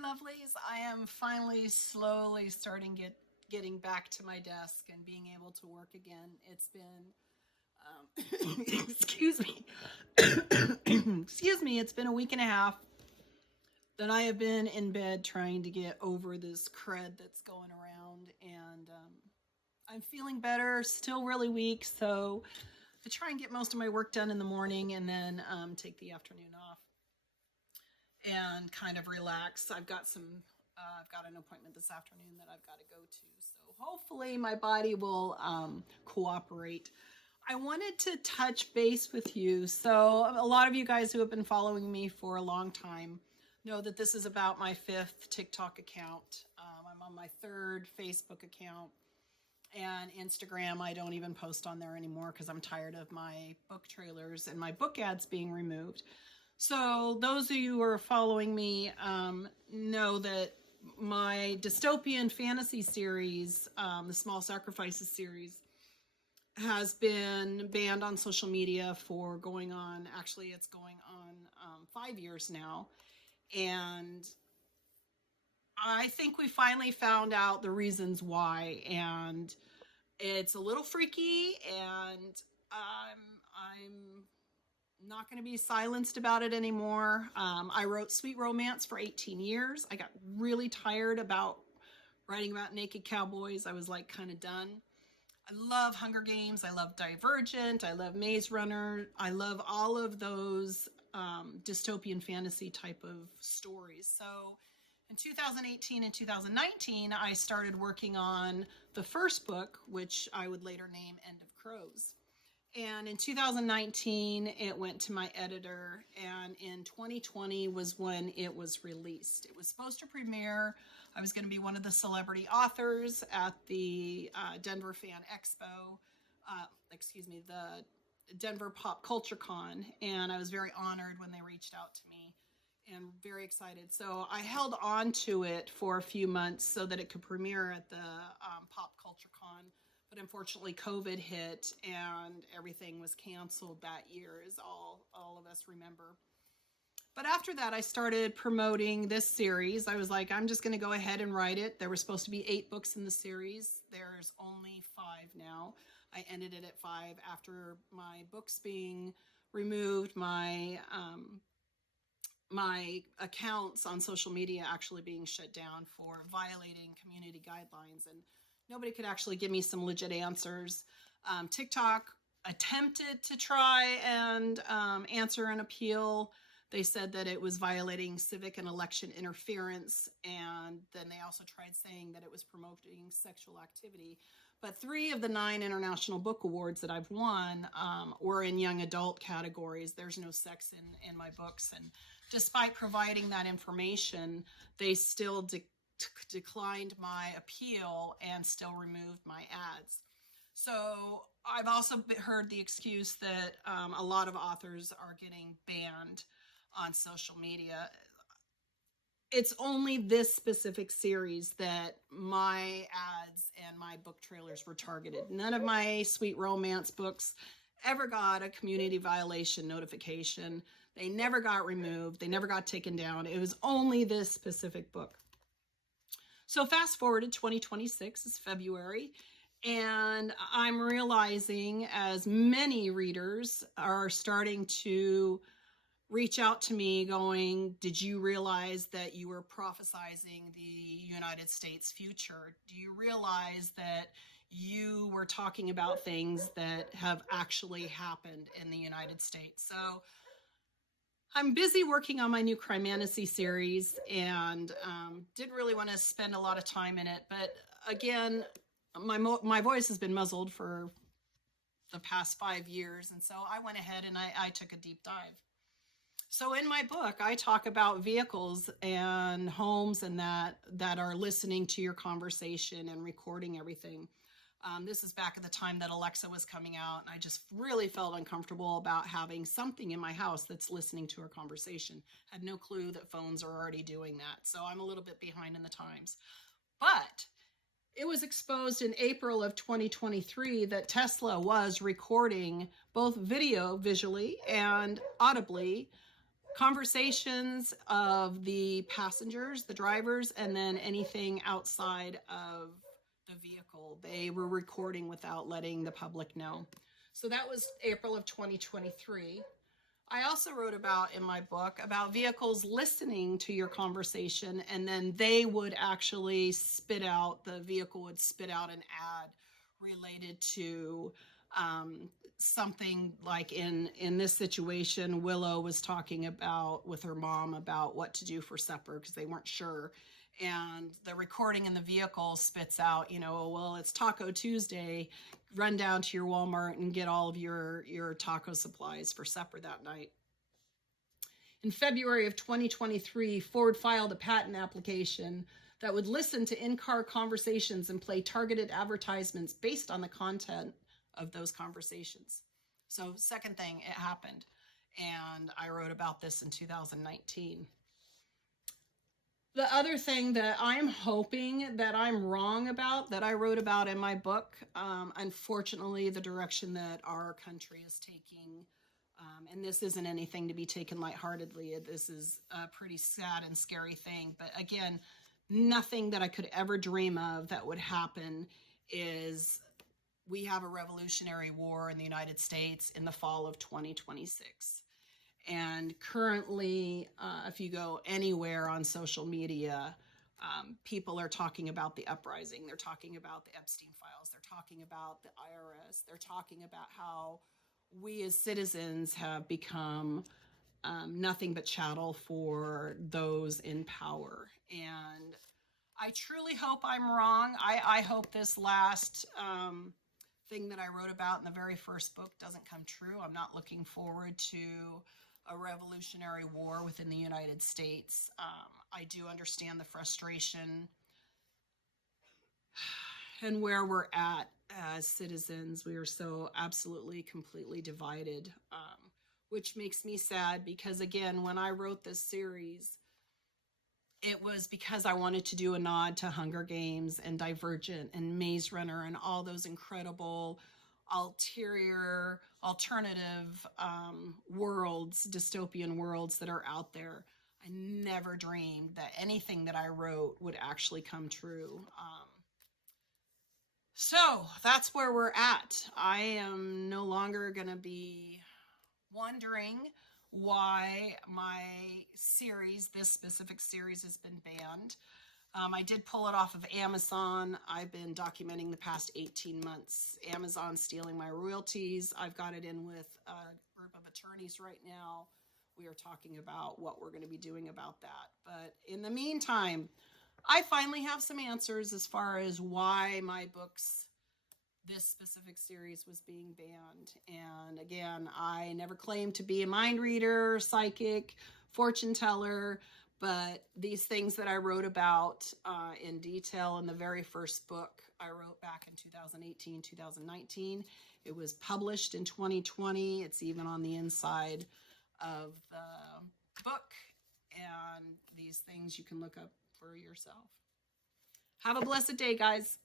lovelies. I am finally slowly getting back to my desk and being able to work again. It's been excuse me. Excuse me, it's been a week and a half that I have been in bed trying to get over this crud that's going around, and I'm feeling better, still really weak, so I try and get most of my work done in the morning and then take the afternoon off and kind of relax. I've got an appointment this afternoon that I've got to go to, so hopefully my body will cooperate. I wanted to touch base with you. So a lot of you guys who have been following me for a long time know that this is about my 5th TikTok account. I'm on my 3rd Facebook account, and Instagram I don't even post on there anymore because I'm tired of my book trailers and my book ads being removed. So those of you who are following me know that my dystopian fantasy series, the Small Sacrifices series, has been banned on social media for going on 5 years now. And I think we finally found out the reasons why, and it's a little freaky, and I'm not going to be silenced about it anymore. I wrote sweet romance for 18 years. I got really tired about writing about naked cowboys. I was like kind of done. I love Hunger Games. I love Divergent. I love Maze Runner. I love all of those dystopian fantasy type of stories. So in 2018 and 2019, I started working on the first book, which I would later name End of Crows. And in 2019, it went to my editor, and in 2020 was when it was released. It was supposed to premiere. I was going to be one of the celebrity authors at the Denver Fan Expo, the Denver Pop Culture Con, and I was very honored when they reached out to me and very excited. So I held on to it for a few months so that it could premiere at the Pop Culture Con. But unfortunately, COVID hit and everything was canceled that year, as all of us remember. But after that, I started promoting this series. I was like, I'm just going to go ahead and write it. There were supposed to be 8 books in the series. There's only 5 now. I ended it at 5 after my books being removed, my accounts on social media actually being shut down for violating community guidelines, and nobody could actually give me some legit answers. TikTok attempted to try and answer an appeal. They said that it was violating civic and election interference, and then they also tried saying that it was promoting sexual activity. But 3 of the 9 international book awards that I've won were in young adult categories. There's no sex in my books, and despite providing that information, they still declined my appeal and still removed my ads. So I've also heard the excuse that a lot of authors are getting banned on social media. It's only this specific series that my ads and my book trailers were targeted. None of my sweet romance books ever got a community violation notification. They never got removed. They never got taken down. It was only this specific book. So fast forward to 2026, it's February, and I'm realizing, as many readers are starting to reach out to me going, did you realize that you were prophesizing the United States future? Do you realize that you were talking about things that have actually happened in the United States? So I'm busy working on my new crime fantasy series, and didn't really want to spend a lot of time in it. But again, my voice has been muzzled for the past 5 years, and so I went ahead and I took a deep dive. So in my book, I talk about vehicles and homes and that are listening to your conversation and recording everything. This is back at the time that Alexa was coming out, and I just really felt uncomfortable about having something in my house that's listening to our conversation. Had no clue that phones are already doing that, so I'm a little bit behind in the times. But it was exposed in April of 2023 that Tesla was recording both visually and audibly conversations of the passengers, the drivers, and then anything outside of the vehicle. They were recording without letting the public know. So that was April of 2023. I also wrote about in my book about vehicles listening to your conversation, and then they would actually the vehicle would spit out an ad related to something like in this situation, Willow was talking about with her mom about what to do for supper because they weren't sure. And the recording in the vehicle spits out, well, it's Taco Tuesday. Run down to your Walmart and get all of your taco supplies for supper that night. In February of 2023, Ford filed a patent application that would listen to in-car conversations and play targeted advertisements based on the content of those conversations. So second thing, it happened. And I wrote about this in 2019. The other thing that I'm hoping that I'm wrong about, that I wrote about in my book, unfortunately, the direction that our country is taking, and this isn't anything to be taken lightheartedly. This is a pretty sad and scary thing. But again, nothing that I could ever dream of that would happen is we have a revolutionary war in the United States in the fall of 2026. And currently, if you go anywhere on social media, people are talking about the uprising. They're talking about the Epstein files. They're talking about the IRS. They're talking about how we as citizens have become nothing but chattel for those in power. And I truly hope I'm wrong. I hope this last thing that I wrote about in the very first book doesn't come true. I'm not looking forward to a revolutionary war within the United States. I do understand the frustration and where we're at as citizens. We are so absolutely, completely divided, which makes me sad because, again, when I wrote this series, it was because I wanted to do a nod to Hunger Games and Divergent and Maze Runner and all those incredible alternative worlds, dystopian worlds that are out there. I never dreamed that anything that I wrote would actually come true. So that's where we're at. I am no longer going to be wondering why my series, this specific series, has been banned. I did pull it off of Amazon. I've been documenting the past 18 months. Amazon stealing my royalties. I've got it in with a group of attorneys right now. We are talking about what we're going to be doing about that. But in the meantime, I finally have some answers as far as why my books, this specific series, was being banned. And again, I never claimed to be a mind reader, psychic, fortune teller, but these things that I wrote about in detail in the very first book I wrote back in 2018, 2019. It was published in 2020. It's even on the inside of the book. And these things you can look up for yourself. Have a blessed day, guys.